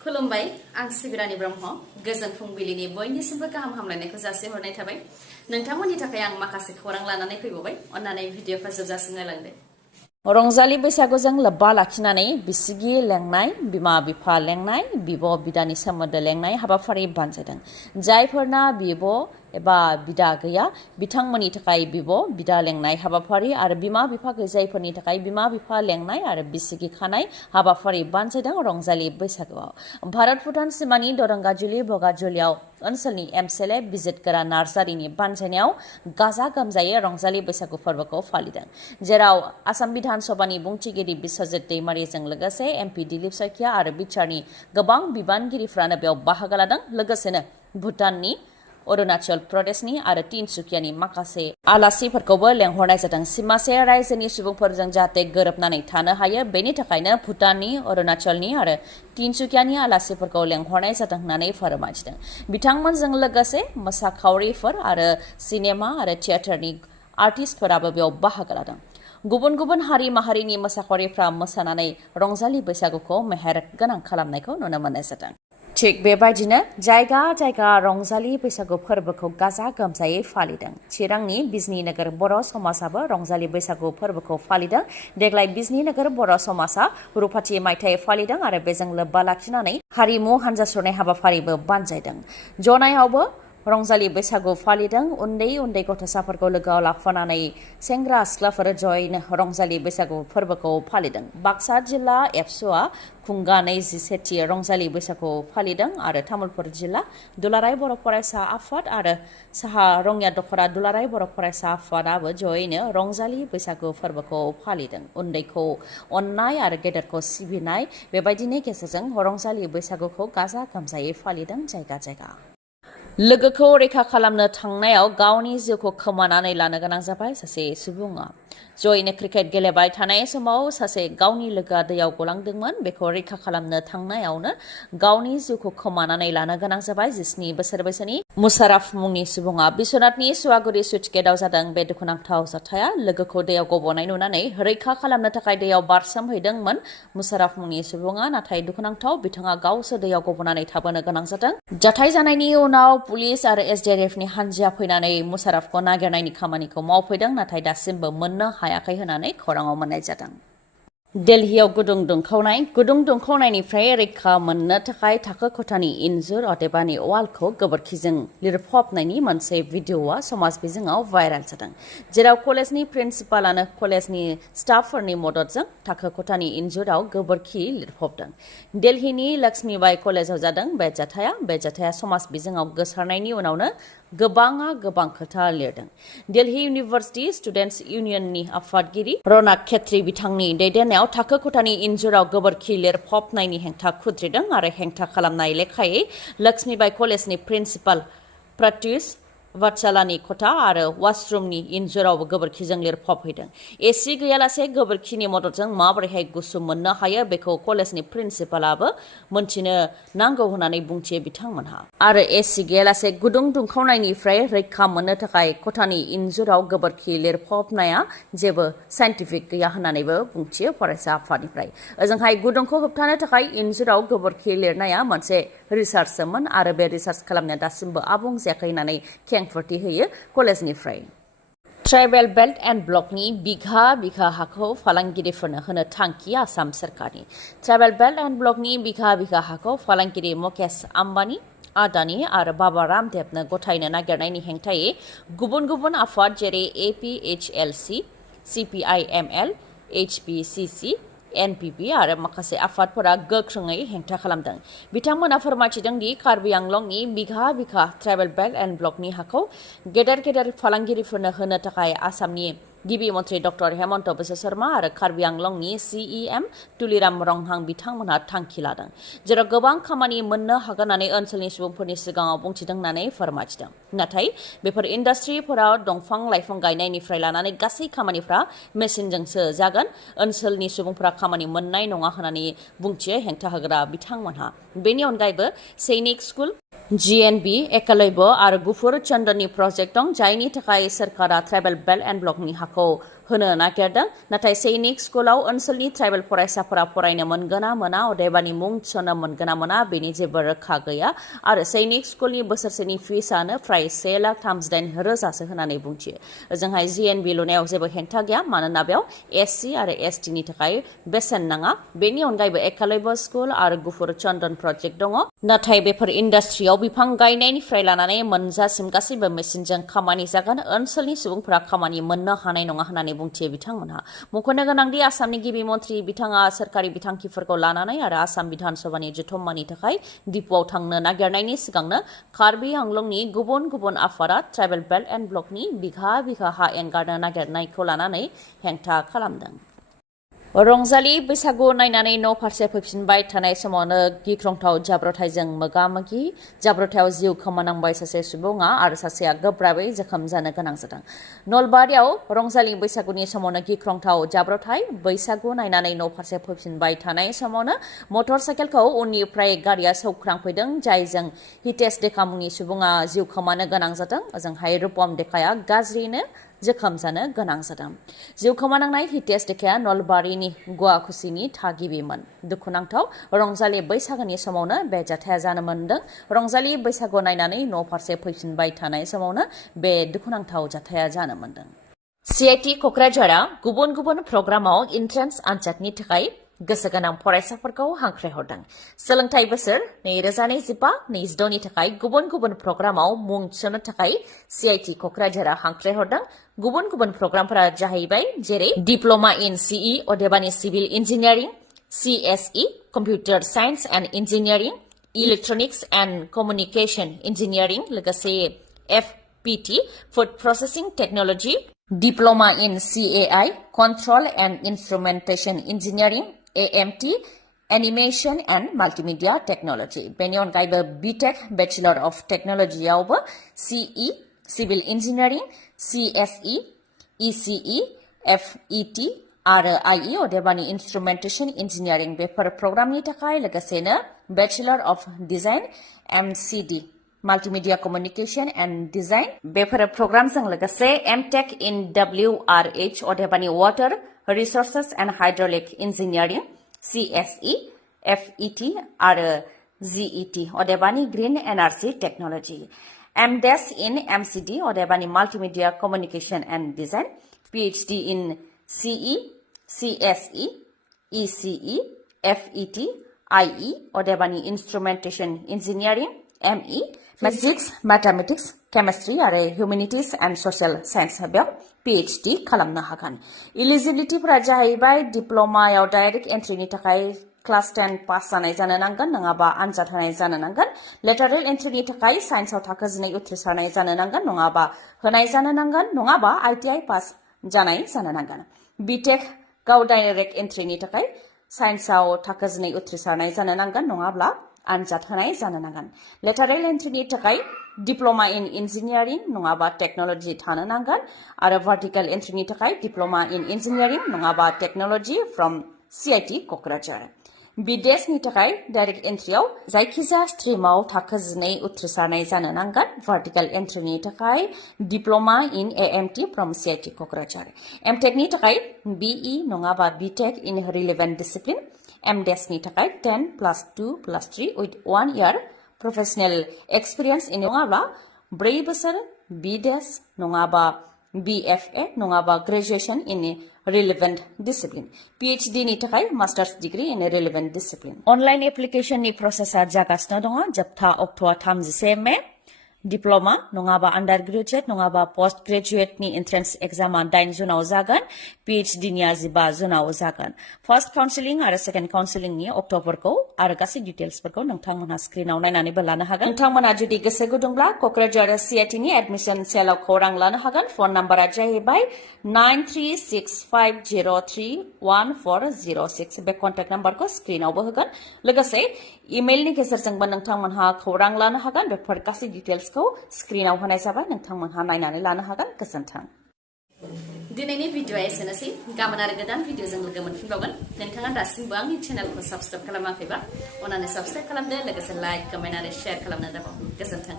खुलुमबाय आं सिबि रानि ब्रह्म गोजोन फुंबिलिनि बयनिसिमबो गाहाम हामलायनायखौ जासिहरनाय थाबाय नोंथांमोननि थाखाय आं माखासे खौरां लानानै फैबावबाय अन्नानै भिडिअखौ जोबजासिम नायलांदो रंजालि बैसागुजों लोब्बा लाखिनानै बिसिगि लेंनाय बिमा बिफा लेंनाय बिब' बिदानि सोमोन्दो लेंनाय हाबाफारि बानजायदों जायफोरना बिब' एबा बिदा गैया बिथांमोननि थाखाय बिब' बिदा लेंनाय हाबाफारि आरो बिमा बिफा गैजायफोरनि थाखाय बिमा बिफा लेंनाय आरो बिसिगि खानाय हाबाफारि बानजायदों रंजालि बैसागुआव भारत भुटान सिमानि दरंगाजुलि बगाजुलियाव ओनसोलनि एमसेले बिजितगोरा नार्जारिनि बानजायनायाव गाजा गोमजायै रंजालि बैसागु फोरबोखौ फालिदों जेराव आसाम विधानसभानि बुंथिगिरि बिश्वजित दैमारिजों लोगोसे एमपि दिलीप सैखिया आरो बिटिआरनि गोबां बिबानगिरिफ्रानो बेयाव बाहागो लादों लोगोसेनो भुटाननि अरुणाचल प्रदेशनि आरो तिनसुकियानि माखासे आलासिफोरखौबो लेंहरनाय जादों सिमासे रायजोनि सुबुंफोरजों जाहाथे गोरोबनानै थानो हायो बेनि थाखायनो भुटाननि अरुणाचलनि आरो तिनसुकियानि आलासिफोरखौ लेंहरनाय जादों होननानै फोरमायथिदों बिथांमोनजों लोगोसे मोसाखावरिफोर आरो सिनेमा आरो थियेटारनि आर्टिस्टफोराबो बेयाव बाहागो लादों गुबुन गुबुन हारि माहारिनि मोसाखावरिफ्रा मोसानानै रंजालि बैसागुखौ मेहेर गोनां खालामनायखौ नुनो मोननाय जादों थिग बेबायदिनो जायगा जायगा रंजालि बैसागु फोरबोखौ गाजा गोमजायै फालिदों चिरांनि बिजनि नोगोर बर' समाजाबो रंजालि बैसागु फोरबोखौ फालिदों देग्लाय बिजनि नोगोर बर' समाजा रुपाथि मायथाइ फालिदों आरो बेजों लोब्बा लाखिनानै हारिमु हानजा सुरनाय हाबाफारिबो बानजायदों जनायावबो रंजालि बैसागु फालिदों उन्दै उन्दै गथ'साफोरखौ लोगोआव लाफानानै सेंग्रा सिख्लाफोर जयैनो रंजालि बैसागु फोरबोखौ फालिदों बाक्सा जिल्ला एबसुआ खुंगा 27थि रंजालि बैसागु फालिदों आरो तामुलपुर जिल्ला दुलाराय बर' फरायसा आफाद आरो साहा रङिया दख'रा दुलाराय बर' फरायसा आफादाबो जयैनो रंजालि बैसागु फोरबोखौ फालिदों उन्दैखौ अननाय आरो गेदेरखौ सिबिनाय बेबायदिनि गेजेरजों रंजालि बैसागुखौ गाजा गोमजायै फालिदों जायगा जायगा लोगोखौ रैखा खालामनो थांनायाव गावनि जिउखौ खोमानानै लानो गोनां जाबाय सासे सुबुङा जयैनो क्रिकेट गेलेबाय थानाय समाव सासे गावनि लोगोआ दैयाव गलांदोंमोन बेखौ रैखा खालामनो थांनायावनो गावनि जिउखौ खोमानानै लानो गोनां जाबाय 17 बोसोर बैसोनि मुसाराफ मुंनि सुबुङा बिश्वनाथनि सुवागुरि सुइट्स गेटआव जादों बे दुखुनांथाव जाथाया लोगोखौ दैयाव गब'नाय नुनानै रैखा खालामनो थाखाय दैयाव बारसोमहैदोंमोन मुसाराफ मुंनि सुबुङा नाथाय दुखुनांथाव बिथाङा गावसो दैयाव गब'नानै थाबोनो गोनां जादों जाथाय जानायनि उनाव पुलिस आरो एसडिएफनि हानजाया फैनानै मुसाराफखौ नागिरनायनि खामानिखौ मावफैदों नाथाय दासिमबो मोननो हायाखै होननानै खौराङाव मोननाय जादों दिल्लीयाव गुदुं दुंखावनायनिफ्राय रैखा मोननो थाखाय थाखो खथानि इन्जुर अदेबानि वालखौ गोबोरखिजों लिरफबनायनि मोनसे भिडिअआ समाज बिजोङाव भाइरेल जादों जेराव कलेजनि प्रिन्सिपालानो कलेजनि स्टाफफोरनि मददजों थाखो खथानि इन्जुराव गोबोरखि लिरफबदों दिल्लीनि लक्ष्मीबाई कलेजाव जादों बे जाथाया समाज बिजोङाव गोसारनायनि उनावनो गोबां खोथा लिरदों दिल्ली इउनिभार्सिटि स्टुडेन्टस इउनियननि आफादगिरि रौनक खेत्री बिथांनि दैदेननायाव थाखो खथानि इन्जुराव गोबोरखि लिरफबनायनि हेंथा खुद्रिदों आरो हेंथा खालामनाय लेखायै लक्ष्मीबाई कलेजनि प्रिन्सिपाल प्रत्युष वात्सलानि खथा आरो वाशरुमनि इन्जुरावबो गोबोरखिजों लिरफबहैदों एसि गैयालासे गोबोरखिनि मददजों माबोरैहाय गुसु मोननो हायो बेखौ कलेजनि प्रिन्सिपालाबो मोनथिनो नांगौ होननानै बुंथियो बिथांमोनहा आरो एसि गैयालासे गुदुं दुंखावनायनिफ्राय रैखा मोननो थाखाय खथानि इन्जुराव गोबोरखि लिरफबनाया जेबो साइन्टिफिक गैया होननानैबो बुंथियो फरायसा आफादनिफ्राय ओजोंहाय गुदुंखौ होबथानो थाखाय इन्जुराव गोबोरखि लिरनाया मोनसे रिसार्चसोमोन आरो बे रिसार्च खालामनाया दासिमबो आबुं जायाखै होननानै खेंफोरथि होयो कलेजनिफ्राय ट्राइबेल बेल्ट एन्ड ब्लकनि बिघा हाखौ फालांगिरिफोरनो होनो थांखि आसाम सरकारनि ट्राइबेल बेल्ट एन्ड ब्लकनि बिघा हाखौ फालांगिरि मुकेश आम्बानी आदानि आरो बाबा रामदेवनो गथायनो नागिरनायनि हेंथायै गुबुन आफाद जेरै एपिएचएलसी सिपिआइएमएल एचपिसिसि एनपिपि आरो माखासे आफादफोरा गोख्रोङै हेंथा खालामदों बिथांमोना फोरमायथिदों दि कार्बि आंलंनि बिघा ट्राइबेल बेल्ट एन्ड ब्लकनि हाखौ गेदेर फालांगिरिफोरनो होनो थाखाय आसामनि गिबि मन्त्रि डक्टर हेमन्त बिश्व शर्मा आरो कार्बि आंलंनि सिइएम तुलिराम रंहां बिथांमोनहा थांखि लादों जेराव गोबां खामानि मोननो हागोन होननानै ओनसोलनि सुबुंफोरनि सिगाङाव बुंथिदों होननानै फोरमायथिदों नाथाय बेफोर इन्डास्ट्रिफोराव दंफां लाइफां गायनायनिफ्राय लानानै गासै खामानिफ्रा मेसिनजोंसो जागोन ओनसोलनि सुबुंफोरा खामानि मोननाय नङा होननानै बुंथियो हेंथा होग्रा बिथांमोनहा बेनि अनगायैबो सैनिक स्कुल जिएनबि एकलव्य आरो गुफुर चन्दननि प्रजेक्ट दं जायनि थाखाय सरकारा ट्राइबेल बेल्ट एन्ड ब्लकनि हाखौ होनो नागिरदों नाथाय सैनिक स्कुलाव ओनसोलनि ट्राइबेल फरायसाफोरा फरायनो मोनगोन ना मोना अदेबानि मुं थिसननो मोनगोन ना मोना बेनि जेबो रोखा गैया आरो सैनिक स्कुलनि बोसोरसेनि फिसआनो फ्राय 1,38,000 होननानै बुंथियो ओजोंहाय जिएनबि लुनायाव जेबो हेंथा गैया मानोना बेयाव एससि आरो एसटि नि थाखाय बेसेन नाङा बेनि अनगायैबो एकालय्य स्कुल आरो गुफुर चन्दन प्रजेक्ट दङ नाथाय बेफोर इन्डास्ट्रियाव बिफां गायनायनिफ्राय लानानै मोनजासिम गासैबो मेसिनजों खामानि जागोन ओनसोलनि सुबुंफोरा खामानि मोननो हानाय नङा होननानै बुंथियो बिथांमोनहा मख'नो गोनांदि आसामनि गिबि मन्थ्रि बिथाङा सोरखारि बिथांखिफोरखौ लानानै आरो आसाम बिधान सभानि जथुम्मानि थाखाय दिपुआव थांनो नागिरनायनि सिगांनो कार्बि आंलंनि गुबुन गुबुन आफादा ट्राइबेल बेल्ट एन्ड ब्लकनि बिघा बिघा हा एंगारनो नागिरनायखौ लानानै हेंथा खालामदों रंजालि बैसागु नायनानै न' फारसे फैफिनबाय थानाय समावनो गिख्रंथाव जाब्रबथायजों मोगा-मोगि जाब्रबथायाव जिउ खोमानांबाय सासे सुबुङा आरो सासेया गोब्राबै जोखोम जानो गोनां जादों नलबारियाव रंजालि बैसागुनि समावनो गिख्रंथाव जाब्रबथाय बैसागु नायनानै न' फारसे फैफिनबाय थानाय समावनो मटर साइकेलखौ उननिफ्राय गारिया सौख्रांफैदों जायजों हितेश डेका मुंनि सुबुङा जिउ खोमानो गोनां जादों ओजोंहाय रुपम डेकाया गाज्रियैनो जोखोम जानो गोनां जादों जिउ खोमानांनाय हितेश डेकाया नलबारिनि गुवाखुसिनि थागिबिमोन दुखुनांथाव रंजालि बैसागोनि समावनो बे जाथाया जानो मोनदों रंजालि बैसागु नायनानै न' फारसे फैफिनबाय थानाय समावनो बे दुखुनांथाव जाथाया जानो मोनदों सिआइटि क'क्राझारआ गुबुन गुबुन प्रग्रामाव एन्ट्रेन्स आनजादनि थाखाय गोसो गोनां फरायसाफोरखौ हांख्रायहरदों सोलोंथाइ बोसोर 2015-26 नि थाखाय गुबुन गुबुन प्रग्रामाव मुं थिसननो थाखाय सिआइटि क'क्राझारआ हांख्रायहरदों गुबुन गुबुन प्रग्रामफोरा जाहैबाय जेरै डिप्ल'मा इन सिइ अदेबानि civil engineering CSE computer science and engineering electronics and communication engineering लोगोसे FPT food processing technology diploma in CAI control and instrumentation engineering AMT Animation and Multimedia Technology बेनि अनगायैबो BTech Bachelor of Technology आवबो CE Civil Engineering CSE ECE FET आरो IE अदेबानि Instrumentation Engineering बेफोर प्रग्रामनि थाखाय लोगोसेनो Bachelor of Design MCD Multimedia Communication and Design बेफोर प्रग्रामजों लोगोसे MTech in WRH अदेबानि Water Resources and Hydraulic Engineering CSE FET आरो GET अदेबानि Green Energy Technology MDes in MCD अदेबानि Multimedia Communication and Design PhD in CE CSE ECE FET IE अदेबानि Instrumentation Engineering ME Physics Mathematics Chemistry आरो Humanities and Social Science बेयाव PhD खालामनो हागोन Eligibilityफोरा जाहैबाय डिप्ल'मायाव direct एन्ट्रिनि थाखाय क्लास 10 पास जानाय जानो नांगोन नङाबा आनजाद होनाय जानो नांगोन लेटारेल एन्ट्रिनि थाखाय साइन्सआव थाखो 12 उथ्रिसारनाय जानो नांगोन नङाबा होनाय जानो नांगोन नङाबा ITI पास जानाय जानो नांगोन BTech गाव डाइरेक्ट एन्ट्रिनि थाखाय साइन्सआव थाखो 12 उथ्रिसारनाय जानो नांगोन नङाब्ला आनजाद होनाय जानो नांगोन लेटारेल एन्ट्रिनि थाखाय डिप्ल'मा इन इन्जिनियारिं नङाबा टेक्न'लजि थानो नांगोन आरो भार्टिकेल एन्ट्रिनि थाखाय डिप्ल'मा इन इन्जिनियारिं नङाबा टेक्न'लजि फ्रम सिआइटि क'क्राझार बिदेशनि थाखाय डाइरेक्ट एन्ट्रियाव जायखिजाया स्ट्रिमाव थाखो 12 उथ्रिसारनाय जानो नांगोन भार्टिकेल एन्ट्रिनि थाखाय diploma in AMT from CIT Kokrajhar एमटेकनि थाखाय BE नङाबा BTech इन रिलेभेन्ट डिसिप्लिन MDesनि थाखाय 10+2+3 with 1 year professional experience in नङाबा 4 बोसोर BDes नङाबा BFA नङाबा graduation in relevant discipline PhD नि थाखाय master's degree in relevant discipline online application नि प्रसेसा जागासिनो दङ जोबथा अक्ट'आ 31 मे डिप्ल'मा नङाबा आन्डार ग्रेजुवेट नङाबा पोस्ट ग्रेजुवेटनि एन्ट्रेन्स एग्जामा 8 जुनाव जागोन PhD निया 15 जुनाव जागोन फार्स्ट काउन्सिलिं आरो सेकेन्ड काउन्सिलिंनि अक्ट'फोरखौ आरो गासै डिटेल्सफोरखौ नोंथांमोनहा स्क्रिनाव नायनानैबो लानो हागोन नोंथांमोनहा जुदि गोसो गुदुंब्ला क'क्राझार CIT नि एडमिशन सेलाव खौरां लानो हागोन फन नाम्बारा जाहैबाय 9365031406 बे कन्टेक्ट नाम्बारखौ स्क्रिनावबो होगोन लोगोसे इमेलनि गेजेरजोंबो नोंथांमोनहा खौरां लानो हागोन बेफोर गासै डिटेल्सखौ स्क्रिनाव होनाय जाबाय नोंथांमोनहा नायनानै लानो हागोन गोजोन्थों दिनैनि भिडिअआ एसेनोसै गाबोन आरो गोदान भिडिअजों लोगो मोनफिनबावगोन नोंथाङा दासिमबो आंनि चेनेलखौ साबस्क्राइब खालामाखैबा अन्नानै साबस्क्राइब खालामदो लोगोसे लाइक कमेन्ट आरो शेयार खालामनो दाबाव गोजोन्थों